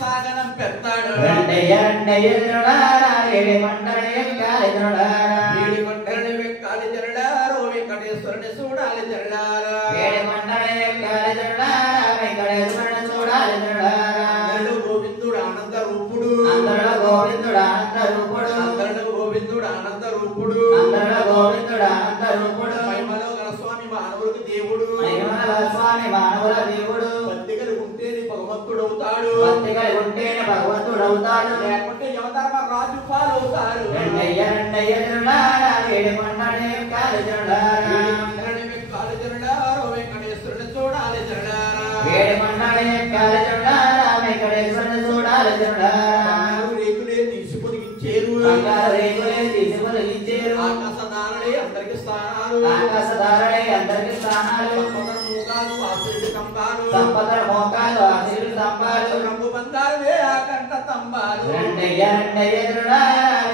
సాగనం పెడతాడు రెండయ్య రెండయ్యనుడారా ఏడి మండలి ఎక్కాలి జనుడారా ఏడి మండలి వెక్కాలి జనుడారో వెంకటేశ్వరుని చూడాలి జనుడారా ఏడి మండలి ఎక్కాలి జనుడారా వెంకటేశ్వరుని చూడాలి జనుడారా అందరిలో గోవిందుడు ఆనంద రూపుడు అందరిలో గోవిందుడు ఆనంద రూపుడు అందరిలో గోవిందుడు ఆనంద రూపుడు అందరిలో గోవిందుడు ఆనంద రూపుడు మహిమలో గల స్వామి మానవుడికి దేవుడు మహిమల స్వామి మానవుల దేవుడు భక్తిగలు ఉంటేనే భగవంతుడవుతాడు భక్తిగలు ఉంటేనే భగవంతుడవుతాడు లేకుంటే యమధర్మ రాజు పాలవుతారు రెండయ్య రెండయ్య జనుడారా ఏడి మండలి ఎక్కాలి జనుడారా వెంకటేశ్వరుని చూడాలి జనుడారా ఏడి మండలి ఎక్కాలి జనుడారా వెంకటేశ్వరుని చూడాలి జనుడారా రేకులే తీసుకొని ఇచ్చేరు బంగారు రేకులే తీసుకొని ఇచ్చేరు ఆకాశదారుడే అందరికి స్థానాలు ఆకాశదారుడే అందరికి స్థానాలు సంపదల మోకాలు ఆశీర్లు స్తంభాలు రంగు బంగారువే ఆ కంట స్తంభాలు రెండయ్య రెండయ్య జనుడారా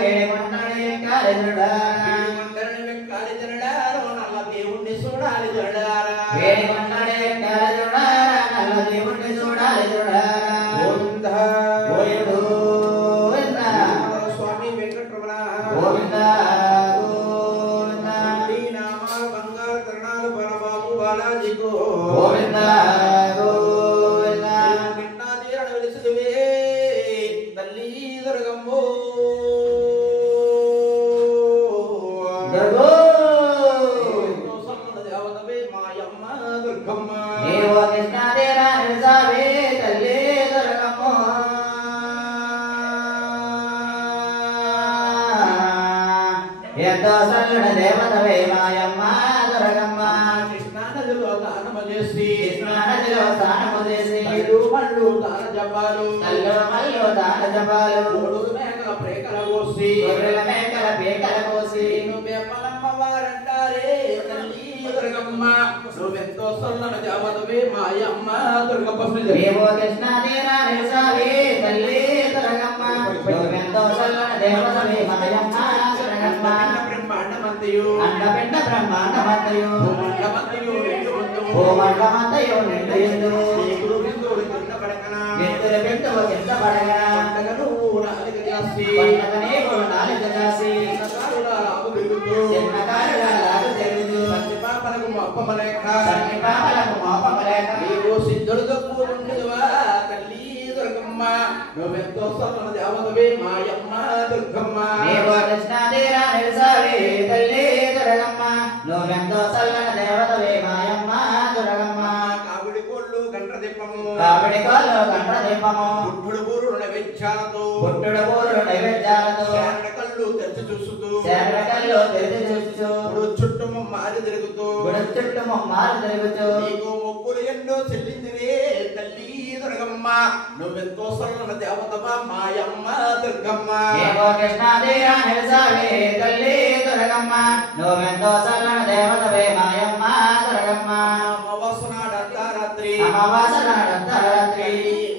ఏడి మండలి ఎక్కాలి జనుడారా మండలిని వెక్కాలి జనుడారో నల్ల దేవుణ్ణి చూడాలి జనుడారా ఏడి మండలి ఎక్కాలి జనుడారా నల్ల దేవుణ్ణి చూడాలి జనుడారా గోవింద గోవింద స్వామి వెంకటరమణ గోవింద గోవింద నీ నామాల బంగారు కరణాలు బలబాబు బాలాజీకో గోవింద గోవింద నిన్నా తీరణ వెలిసిదువే తల్లి దుర్గమ్మో దుర్గో దేవతవే మాయమ్మ దుర్గమ్మ నీవు కృష్ణాదేరా నిజావే తల్లి దుర్గమ్మ ఎంతో సల్లుడ దేవతవే మాయమ్మ దుర్గమ్మ కృష్ణా నదిలో దానము చేసి కృష్ణానదిలో స్నానము చేసి కళ్ళు మళ్ళు దాన జపాలు కల్లో మల్లో దాన జపాలు మూడు మేకల ప్రేకల కోసి గొర్రెల మేకల పీకల కోసి నేను బెమ్మలమ్మ వారంటారే తల్లి దుర్గమ్మ నువ్వెంతో సొల్లని దేవతవే మాయమ్మ దుర్గమ్మ నీవు కృష్ణాదేరా నిజావే తల్లి దుర్గమ్మ నువ్వెంతో సల్లుడ దేవతవే మాయమ్మ దుర్గమ్మ బ్రహ్మాండమంతయు అండపిండ బ్రహ్మాండమంతయు మండమంతయు రెండు ఓ మండమంతయు నిండు ఎందు నీకుడు బిందువులు కింద పడకనా ఎత్తుల బిందువు కింద పడగా పండగను నాలుగు చేసి పండగనే నాలుగు కాసి చిన్నకారుల లాగు తిరుగుతూ చిన్నకారుల లాగు తెరుదు సత్య పాపలకు మొప్పమలేక సన్ని పాపలకు మోపమలేక నీవు సిద్ధులతో కూడుండువా తల్లి దుర్గమ్మ నువ్వెంతో సొల్లని దేవతవే మాయమ్మ దుర్గమ్మ నీవు కృష్ణాదేరా నిలిసావే తల్లి దుర్గమ్మ నువ్వెంతో చల్లని దేవతవే మాయమ్మ దుర్గమ్మ కావిడి కోళ్ళు గంట దిప్పము కావిడి కాళ్ళు గంట దీపము బుద్ధుడు బూరు నైవేద్యాలతో పుట్టుడు ఊరు నైవేద్యాలతో శరణ కళ్ళు తెచ్చి చూస్తూ శరణకల్లో తెరిచి చూస్తూ ఇప్పుడు చుట్టూ మారి తిరుగుతూ గుడి చుట్టూ మొమ్మారు తిరుగుతూ నీకు మొక్కులు ఎన్నో చెల్లిందివే తల్లి దుర్గమ్మ నువ్వెంతో సరళ దేవతవా మాయమ్మ దుర్గమ్మ నీవు కృష్ణాదేరా నిలిసావే తల్లి దుర్గమ్మ నువ్వెంతో చల్లని దేవతవే మాయమ్మ దుర్గమ్మ అమావాసనాడు అర్ధరాత్రి అమావాసన అర్ధరాత్రి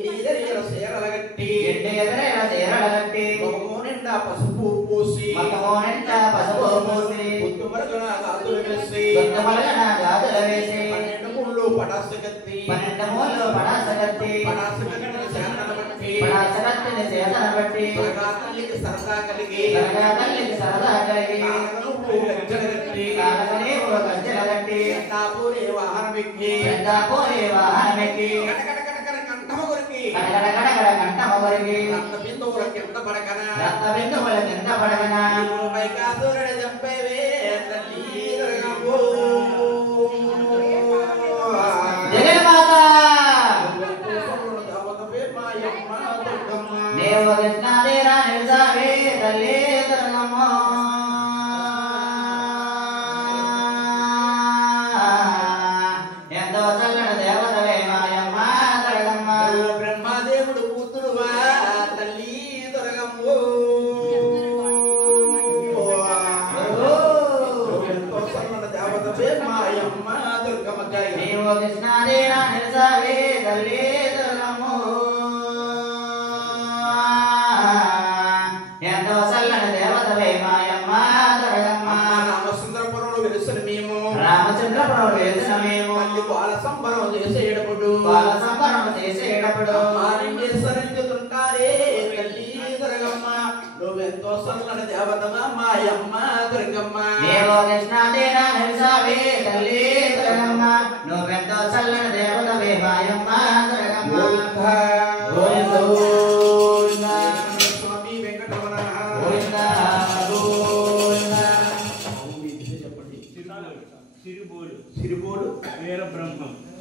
నీరెయ్యల చీరల గట్టి ఇంటి ఎదురైన చీరల కట్టి ముఖము నిండా పసుపు పూసి మొత్తము నిండా పసుపు పూసి గుర్తు మరుగున గాజులు వేసి గుంతమలగన గాజులు వేసి 12 ముళ్ళు పటాసు కత్తి 12 మూలు పడాస కత్తి పటాసు కట్టిన శాసన బట్టి పడాస కత్తిని చేతన బట్టి త్వరగా తల్లికి సరదా కలిగి త్వరగా తల్లికి సరదా కలిగి కానకను గజ్జల కట్టి కాలకనే ఓ గజ్జెల కట్టి ఎండాపూరి వాహనం ఎక్కి పెద్దాపోయి వాహనమెక్కి కటకటకటకట కంఠము కొరికి కడగడ కడగడ కంఠమ కొరికి రక్త బిందువుల కింద పడకన రక్త బిందువుల కింద పడగన వైకాసురుడి చంపేవే తల్లి దుర్గమ్మో. జగన్మాత దేవతవే మాయమ్మ దుర్గమ్మ. నీవు కృష్ణాదేరా నిలిసావే తల్లి దుర్గమ్మ ఎంతో చల్లని దేవతవే మాయమ్మ దుర్గమ్మ నువ్వు బ్రహ్మదేవుడు కూతురువా తల్లి దుర్గమ్మో. నువ్వెంతో సరళ దేవతవే మాయమ్మ దుర్గమ్మ జయ. నీవు కృష్ణాదేరా నిలిసావే తల్లి దుర్గమ్మ ఎంతో చల్లని దేవతవే మాయమ్మ దుర్గమ్మ రామచంద్రపురంలో వెలుసిన మేము రామచంద్రపురం వేసిన మేము మళ్ళీ బాల సంబరం చేసేటప్పుడు వాళ్ళ సంబరం చేసేటప్పుడు మారింగే సరించుతుంటే సల్లని దేవతగా మాయమ్మ దుర్గమ్మ దేవో కృష్ణాదేనా నిలిసావే తల్లి దుర్గమ్మ నువ్వెంతో చల్లని దేవతవే మాయమ్మ దుర్గమ్మ గోవిందో స్వామి వెంకటరమణ గోవింద గోవింద చెప్పండి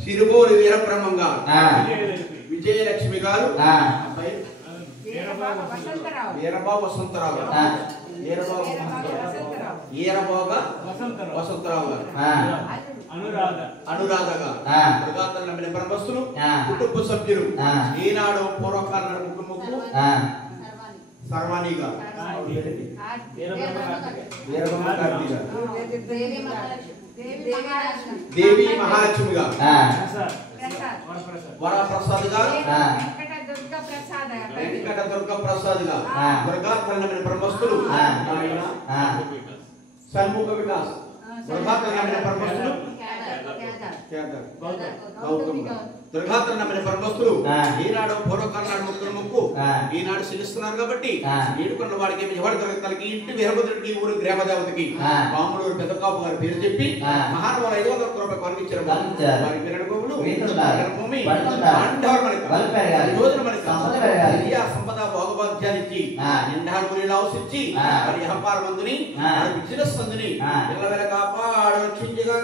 సిరిబోడు వీరబ్రహ్మం గారు విజయలక్ష్మి గారు అబ్బాయి వీరబాబు వసంతరావు ఈరబోగ వసంతరావు గారు అనురాధ గారు మృగాతల నమ్మిన బ్రహ్మస్తులు కుటుంబ సభ్యులు ఈనాడు పూర్వకాల ముక్కు సర్వాణి గారు వీరబ్రహ్మ గారు దేవి మహాలక్ష్మి గారు వరప్రసాద్ గారు వెంకట దుర్గ ప్రసాద్ గారు దుర్గాతలమైన బ్రహ్మస్తులు షణ్ముఖ వికాస్ దుర్గాతలమైన బ్రహ్మస్తులు గౌతమ్ దుర్గాతలమైన బ్రహ్మస్తులు ఈనాడు పూర్వకాల ముక్కు ఈనాడు శిలుస్తున్నారు కాబట్టి ఏడుకున్న వాడికి ఎవరి తలకి ఇంటి వీరభద్రుడికి ఊరు గ్రామ దేవతకి పాములూరు పెద్దకాపు గారి పేరు చెప్పి మహానుభావులు 500 రూపాయలు పంపించారు వారి సంపద భోగభాగ్యాలిచ్చి నిండాగురిలో అవసించి వారి వ్యాపార మందుని బిజినెస్ మందుని పిల్లల కాపాడు రక్షించగా